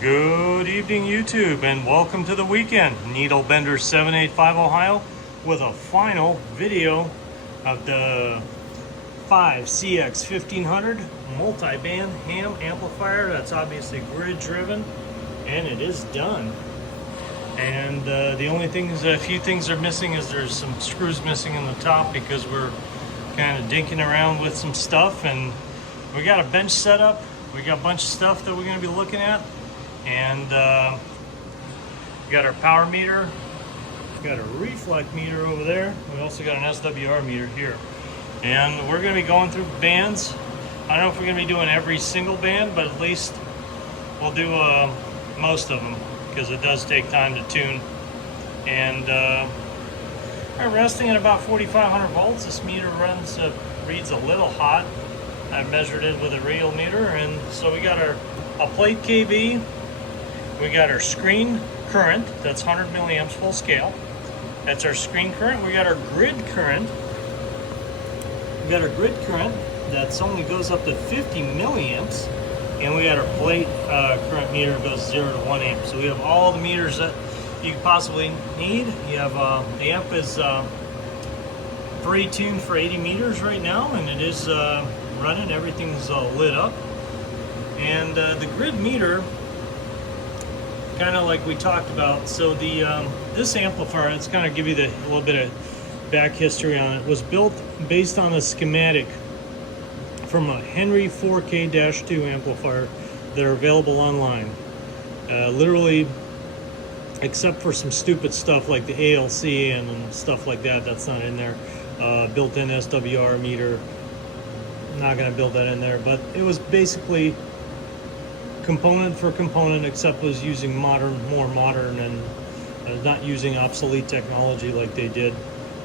Good evening, YouTube, and welcome to the weekend. Needlebender 785 Ohio with a final video of the 5cx1500 multi-band ham amplifier. That's obviously grid driven, and it is done. And the only things, a few things are missing is there's some screws missing in the top because we're kind of dinking around with some stuff, and we got a bench set up. We got a bunch of stuff that we're going to be looking at. And we got our power meter, we got a reflect meter over there. We also got an SWR meter here. And we're going to be going through bands. I don't know if we're going to be doing every single band, but at least we'll do most of them because it does take time to tune. And we're resting at about 4,500 volts. This meter reads a little hot. I measured it with a real meter, and so we got a plate kV. We got our screen current, that's 100 milliamps full scale. That's our screen current. We got our grid current. We got our grid current that's only goes up to 50 milliamps. And we got our plate current meter goes 0 to 1 amp. So we have all the meters that you could possibly need. You have the amp is pre-tuned for 80 meters right now, and it is running. Everything's lit up. And the grid meter, kind of like we talked about. So the this amplifier, let's kind of give you a little bit of back history on it, was built based on a schematic from a Henry 4k-2 amplifier that are available online. Literally, except for some stupid stuff like the ALC and stuff like that, that's not in there. Built-in SWR meter, not going to build that in there, but it was basically component for component, except was using more modern and not using obsolete technology like they did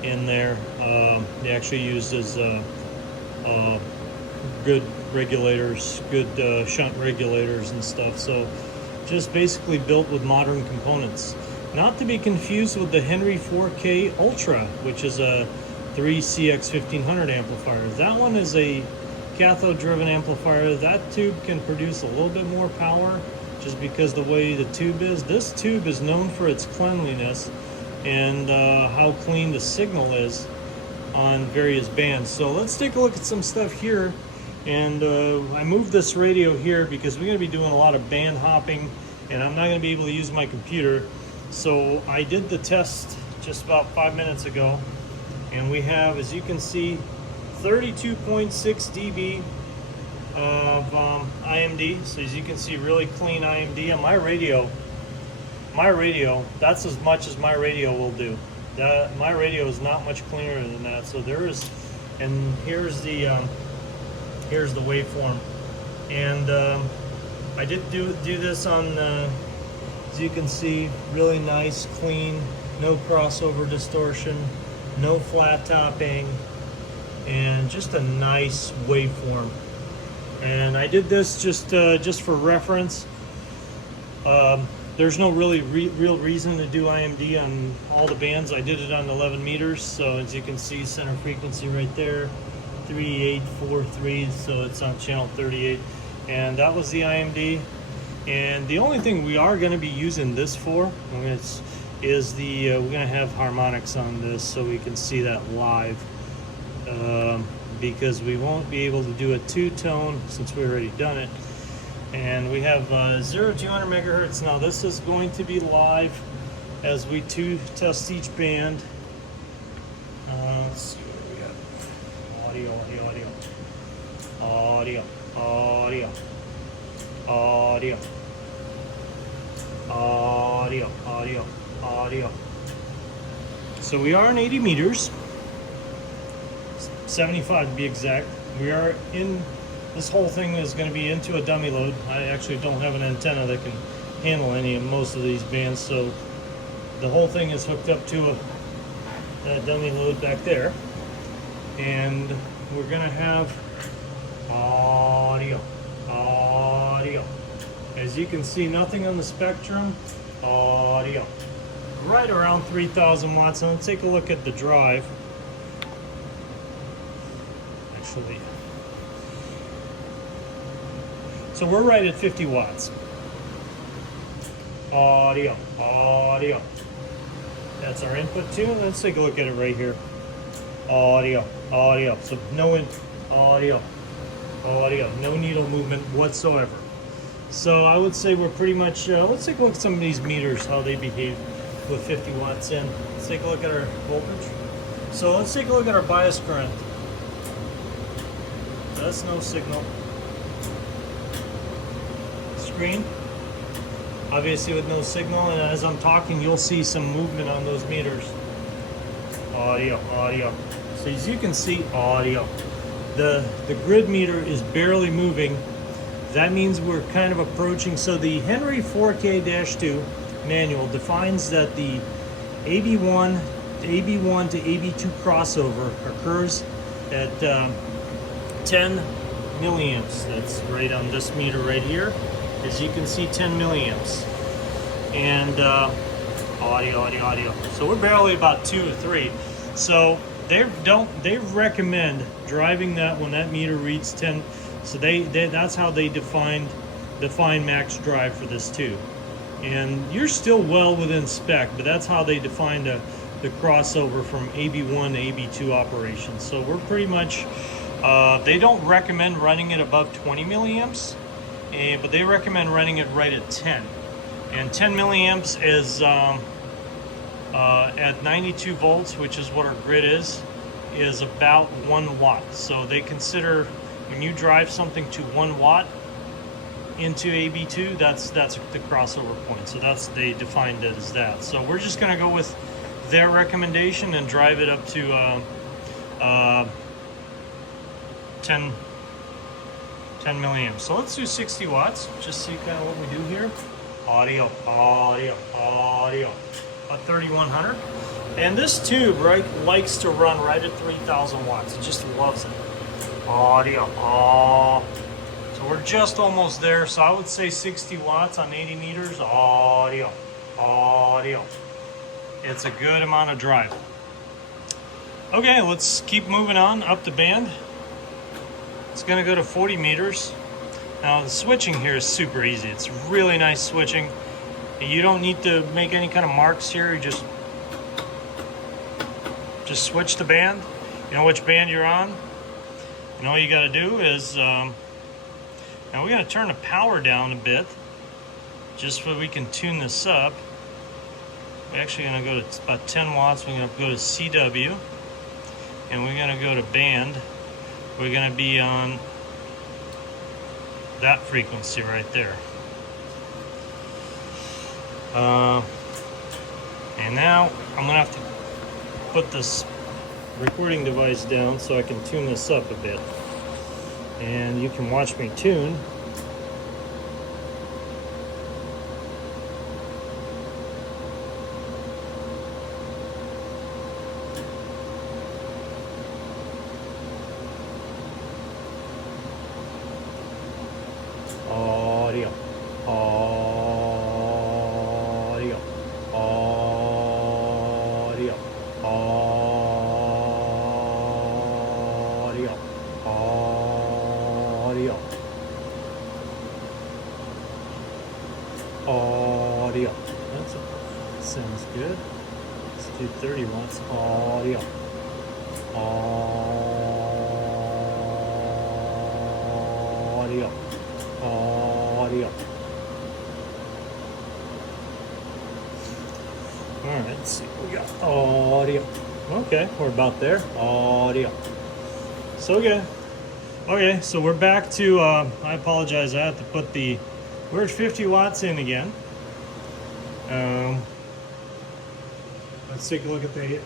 in there. They actually used as good regulators, good shunt regulators and stuff. So just basically built with modern components. Not to be confused with the Henry 4K Ultra, which is a 3cx1500 amplifier. That one is a cathode driven amplifier. That tube can produce a little bit more power just because the way the tube is. This tube is known for its cleanliness and how clean the signal is on various bands. So let's take a look at some stuff here. And I moved this radio here because we're going to be doing a lot of band hopping, and I'm not going to be able to use my computer. So I did the test just about 5 minutes ago, and we have, as you can see, 32.6 dB of IMD. So as you can see, really clean IMD on my radio. That's as much as my radio will do. My radio is not much cleaner than that. So there is, and here's the waveform. And I did do this on, as you can see, really nice, clean, no crossover distortion, no flat topping, and just a nice waveform. And I did this just for reference. There's no real reason to do IMD on all the bands. I did it on 11 meters, so as you can see, center frequency right there, 3843, so it's on channel 38, and that was the IMD. And the only thing we are going to be using this for is we're going to have harmonics on this so we can see that live. Because we won't be able to do a two-tone since we already done it. And we have 0 to 200 megahertz. Now this is going to be live as we test each band. Let's see what we got. Audio. So we are in 80 meters. 75 to be exact. We are in, this whole thing is going to be into a dummy load. I actually don't have an antenna that can handle most of these bands, so the whole thing is hooked up to a dummy load back there. And we're going to have audio. As you can see, nothing on the spectrum. Audio. Right around 3,000 watts. And let's take a look at the drive. So we're right at 50 watts. audio, audio. That's our input tune. Let's take a look at it right here. Audio, audio. So no audio, audio. No needle movement whatsoever. So I would say we're pretty much, let's take a look at some of these meters, how they behave with 50 watts in. Let's take a look at our voltage. So let's take a look at our bias current. That's no signal. Screen, obviously with no signal, and as I'm talking you'll see some movement on those meters. Audio, audio. So as you can see, audio. The grid meter is barely moving. That means we're kind of approaching, so the Henry 4k-2 manual defines that the AB1 to AB2 crossover occurs at 10 milliamps. That's right on this meter right here. As you can see, 10 milliamps. And audio, audio, audio. So we're barely about 2 or 3. So they recommend driving that when that meter reads 10. So that's how they define max drive for this too. And you're still well within spec, but that's how they define the crossover from AB1 to AB2 operations. So we're pretty much, they don't recommend running it above 20 milliamps, but they recommend running it right at 10. And 10 milliamps is at 92 volts, which is what our grid is about 1 watt. So they consider when you drive something to 1 watt into AB2, that's the crossover point. So they defined it as that. So we're just gonna go with their recommendation and drive it up to 10 milliamps. So let's do 60 watts, just see kind of what we do here. Audio, audio, audio, about 3100. And this tube, right, likes to run right at 3000 watts. It just loves it. Audio, so we're just almost there. So I would say 60 watts on 80 meters. Audio, audio. It's a good amount of drive. Okay, let's keep moving on up the band. It's gonna go to 40 meters. Now the switching here is super easy. It's really nice switching. You don't need to make any kind of marks here. You just switch the band. You know which band you're on. And all you got to do is, now we're going to turn the power down a bit, just so we can tune this up. We're actually going to go to about 10 watts. We're going to go to CW, and we're going to go to band. We're going to be on that frequency right there. And now I'm going to have to put this recording device down so I can tune this up a bit. And you can watch me tune. Audio, audio, audio, audio, audio, audio. That sounds good. Let's do 30 watts. Audio, audio, audio. All right, let's see. We got audio. Okay, we're about there. Audio. So good. Okay, so we're back to, I apologize, I have to put we're at 50 watts in again. Let's take a look at the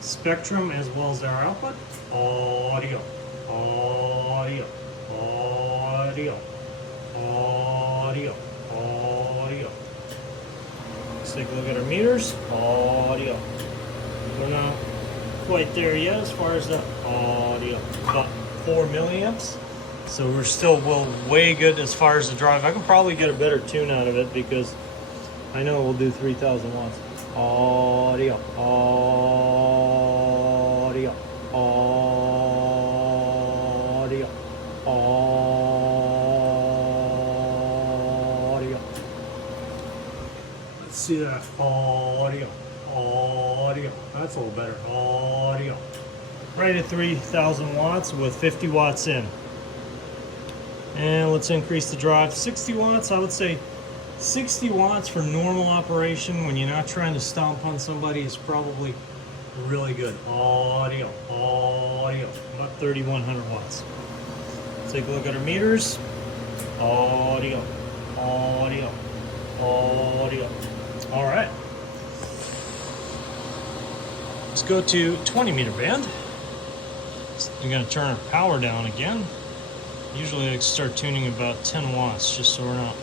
spectrum as well as our output. Audio, audio, audio, audio, audio. Let's take a look at our meters. Audio. We're not quite there yet as far as the audio. About 4 milliamps. So we're still way good as far as the drive. I can probably get a better tune out of it because I know we'll do 3000 watts. Audio, audio, audio, audio, audio. 40 see that. Audio. Audio. That's a little better. Audio. Right at 3,000 watts with 50 watts in. And let's increase the drive to 60 watts. I would say 60 watts for normal operation when you're not trying to stomp on somebody is probably really good. Audio. Audio. About 3,100 watts. Take a look at our meters. Audio. Audio. Audio. All right. Let's go to 20 meter band. We're going to turn our power down again. Usually I start tuning about 10 watts just so we're not.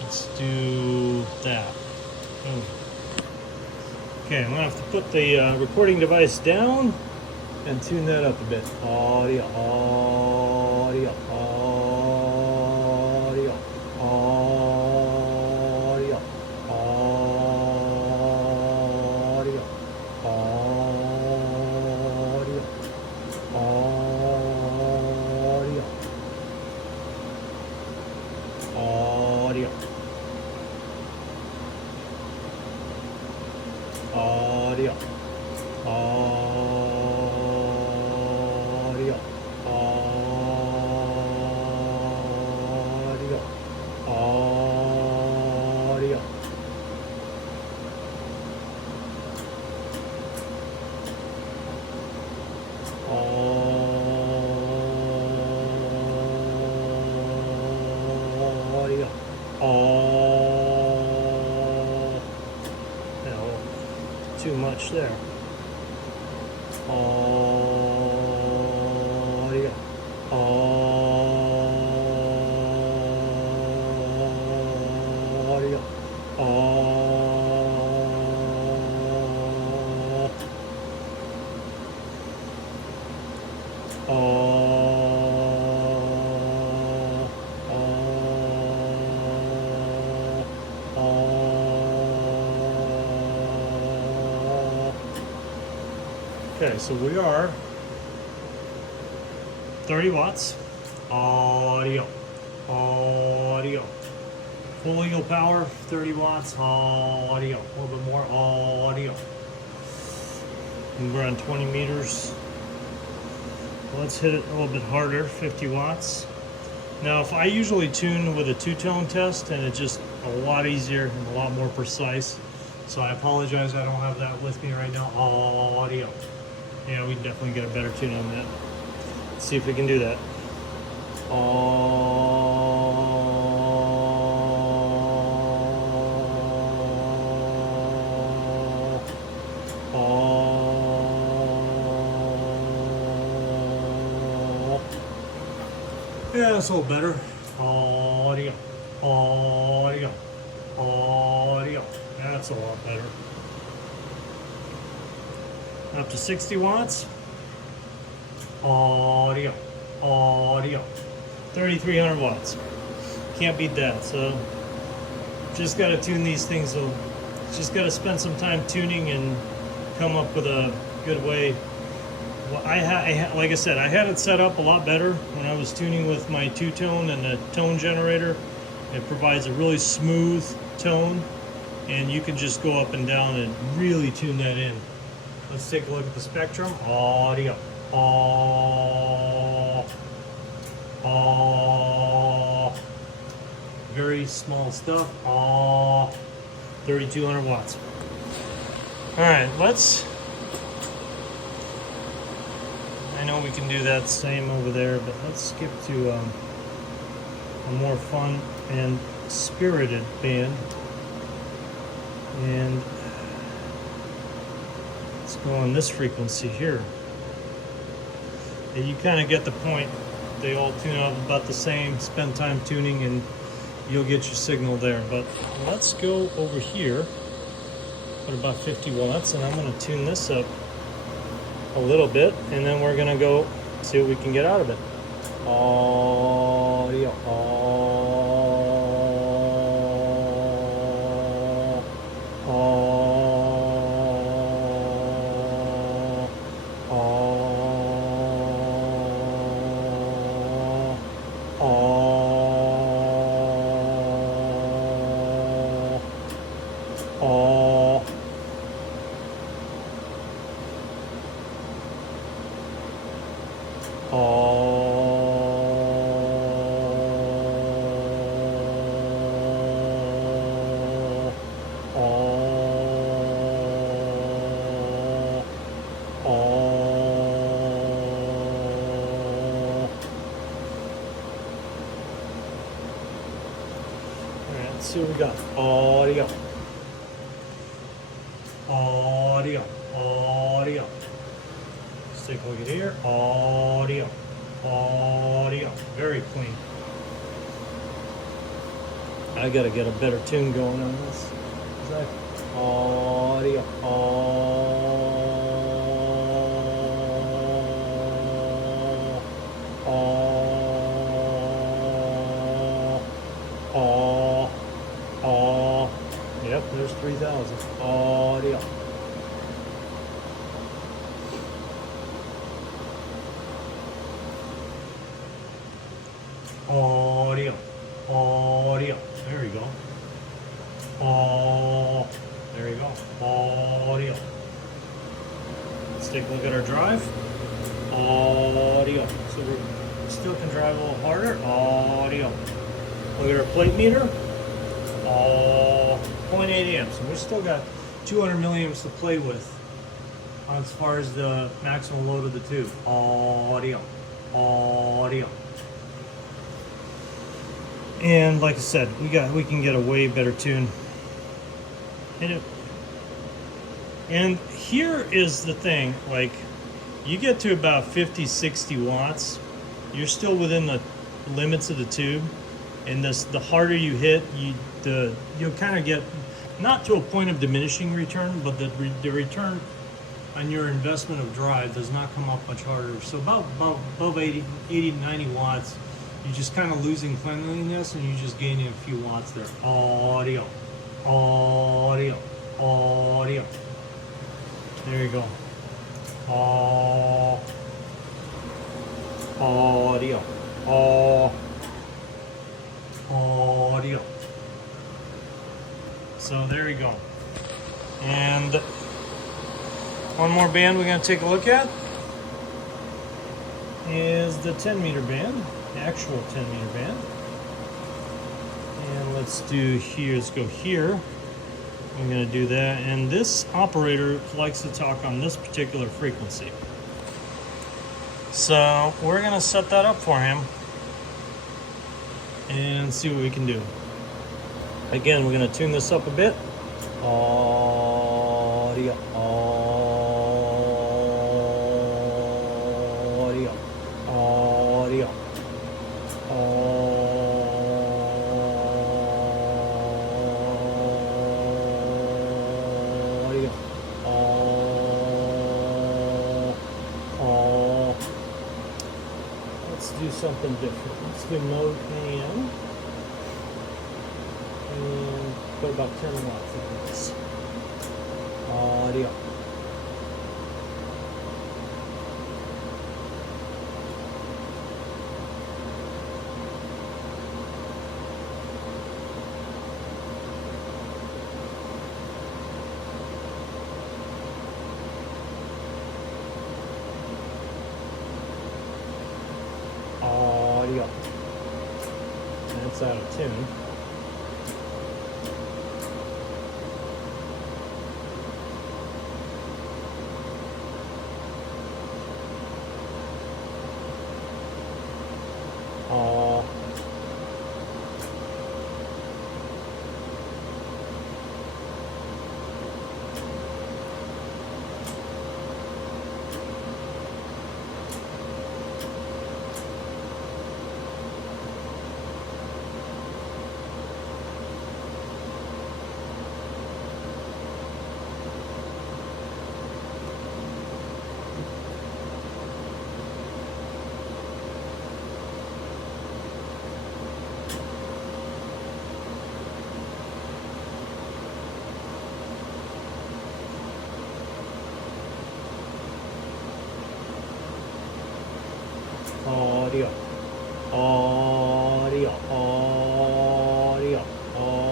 Let's do that. Boom. Okay, I'm going to have to put the recording device down and tune that up a bit. Audio, audio, audio, audio, audio, audio, audio, audio, audio, audio, audio, audio. Audio. No, too much there. Audio. Audio. Okay, so we are 30 watts. Audio. Audio. Full legal power, 30 watts. Audio. A little bit more audio. And we're on 20 meters. Let's hit it a little bit harder, 50 watts. Now, if I usually tune with a two-tone test, and it's just a lot easier and a lot more precise. So I apologize, I don't have that with me right now. Audio. Yeah, we can definitely get a better tune on that. Let's see if we can do that. Yeah, that's a little better. Audio, audio, audio. That's a lot better. Up to 60 watts. Audio, audio. 3,300 watts. Can't beat that. So just got to tune these things. So just got to spend some time tuning and come up with a good way. Well, like I said, I had it set up a lot better when I was tuning with my two-tone and the tone generator. It provides a really smooth tone, and you can just go up and down and really tune that in. Let's take a look at the spectrum. Audio. Very small stuff. 3,200 watts. All right, I know we can do that same over there, but let's skip to a more fun and spirited band. And let's go on this frequency here. And you kind of get the point. They all tune out about the same. Spend time tuning and you'll get your signal there. But let's go over here at about 50 watts, and I'm going to tune this up a little bit, and then we're going to go see what we can get out of it. Audio. Let's see what we got. Audio. Audio. Audio. Let's take a look at here. Audio. Audio. Very clean. I gotta get a better tune going on this. Audio. Yep, there's 3,000. Audio. Audio. Audio. There we go. There you go. Audio. Let's take a look at our drive. Audio. So we still can drive a little harder. Audio. Look at our plate meter. 0.8 amps. And we still got 200 milliamps to play with as far as the maximum load of the tube. Audio. Audio. And like I said, we can get a way better tune. And here is the thing, like you get to about 50, 60 watts, you're still within the limits of the tube. And the harder you hit, you'll kind of get, not to a point of diminishing return, but the return on your investment of drive does not come up much harder. So about above 80 to 90 watts, you're just kind of losing cleanliness and you're just gaining a few watts there. Audio. Audio. Audio. There you go. Audio. Audio. So there you go. And one more band we're going to take a look at is the 10 meter band, the actual 10 meter band. And let's do here, let's go here. I'm going to do that. And this operator likes to talk on this particular frequency. So we're going to set that up for him and see what we can do. Again, we're going to tune this up a bit. Audio. Audio. Audio. Let's do something different. Let's do mode AM. And put about 10 watts on this. Audio. Audio. That's out of tune. Audio. Audio. Audio. Audio.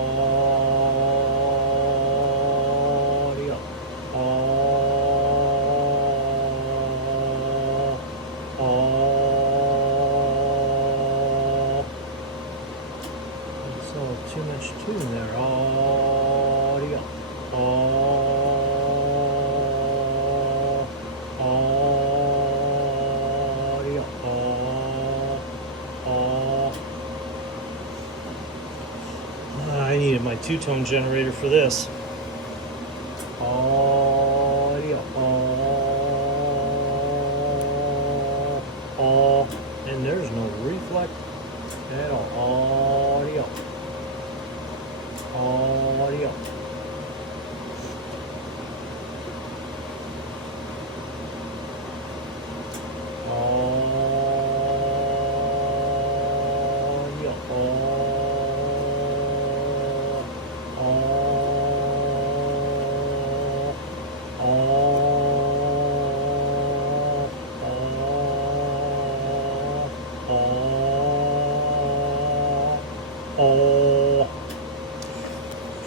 So too much tune there. Audio. I need get my two-tone generator for this. Audio. And there's no reflect at all. Audio. Audio.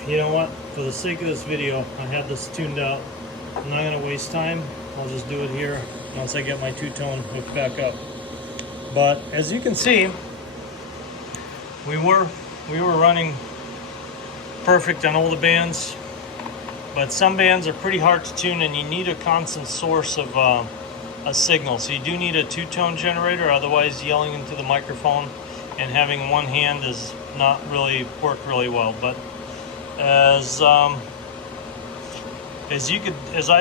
You know what? For the sake of this video, I have this tuned out. I'm not going to waste time. I'll just do it here once I get my two-tone hooked back up. But as you can see, we were running perfect on all the bands, but some bands are pretty hard to tune, and you need a constant source of a signal. So you do need a two-tone generator, otherwise yelling into the microphone and having one hand is not really work really well. But as I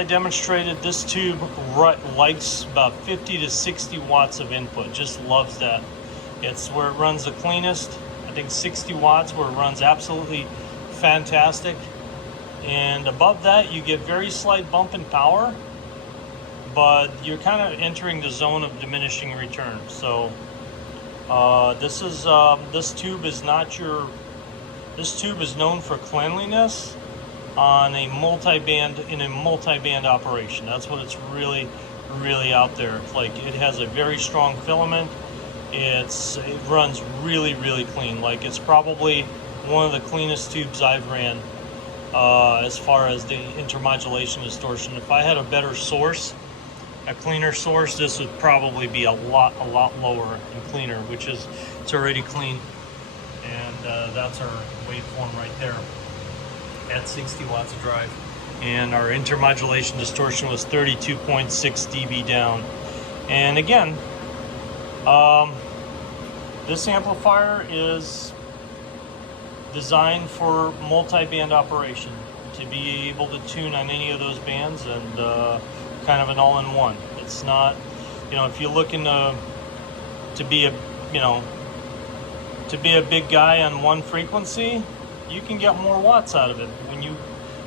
demonstrated, this tube likes about 50 to 60 watts of input, just loves that. It's where it runs the cleanest. I think 60 watts where it runs absolutely fantastic. And above that, you get very slight bump in power, but you're kind of entering the zone of diminishing returns. So this tube is known for cleanliness on a multi-band operation. That's what it's really out there. It's like it has a very strong filament. It runs really clean. Like it's probably one of the cleanest tubes I've ran as far as the intermodulation distortion. If I had a better source, a cleaner source, this would probably be a lot lower and cleaner, which is, it's already clean. And that's our waveform right there at 60 watts of drive. And our intermodulation distortion was 32.6 dB down. And again, this amplifier is designed for multi-band operation, to be able to tune on any of those bands, and kind of an all-in-one. It's not, you know, if you're looking to be a, you know, to be a big guy on one frequency, you can get more watts out of it.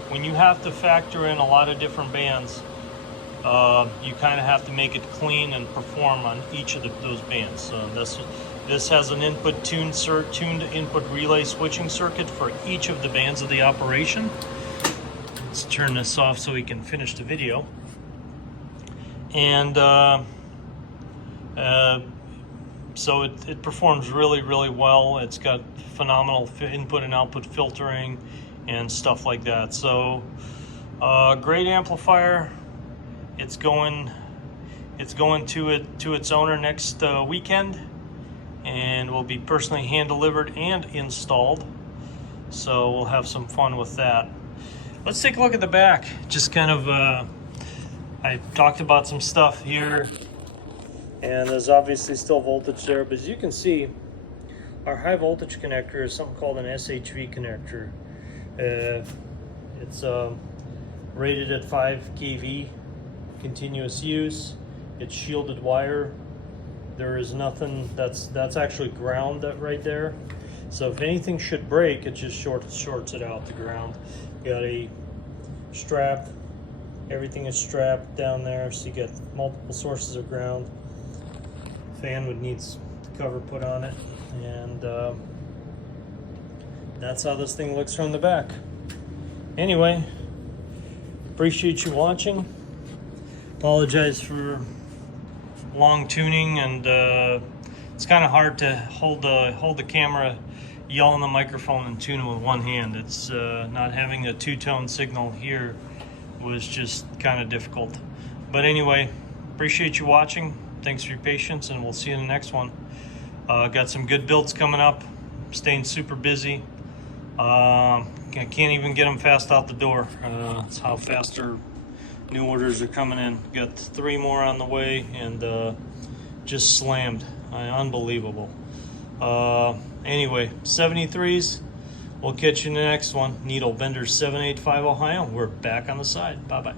When you have to factor in a lot of different bands, you kind of have to make it clean and perform on each of those bands. So this has an input tuned input relay switching circuit for each of the bands of the operation. Let's turn this off so we can finish the video. And so it performs really well. It's got phenomenal input and output filtering and stuff like that. So great amplifier. It's going to its owner next weekend, and will be personally hand delivered and installed. So we'll have some fun with that. Let's take a look at the back. Just kind of I talked about some stuff here, and there's obviously still voltage there, but as you can see, our high voltage connector is something called an SHV connector. It's rated at 5 kV continuous use. It's shielded wire. There is nothing that's actually ground that right there. So if anything should break, it just shorts it out the ground. You got a strap. Everything is strapped down there, so you get multiple sources of ground. Fan would need the cover put on it, and that's how this thing looks from the back. Anyway, appreciate you watching. Apologize for long tuning, and it's kind of hard to hold the camera, yell in the microphone, and tune it with one hand. It's not having a two-tone signal here was just kind of difficult. But anyway, appreciate you watching. Thanks for your patience, and we'll see you in the next one. Got some good builds coming up. Staying super busy. I can't even get them fast out the door. That's how fast our new orders are coming in. Got 3 more on the way, and just slammed. Unbelievable. Anyway, 73s. We'll catch you in the next one. Needle Bender 785 Ohio. We're back on the side. Bye-bye.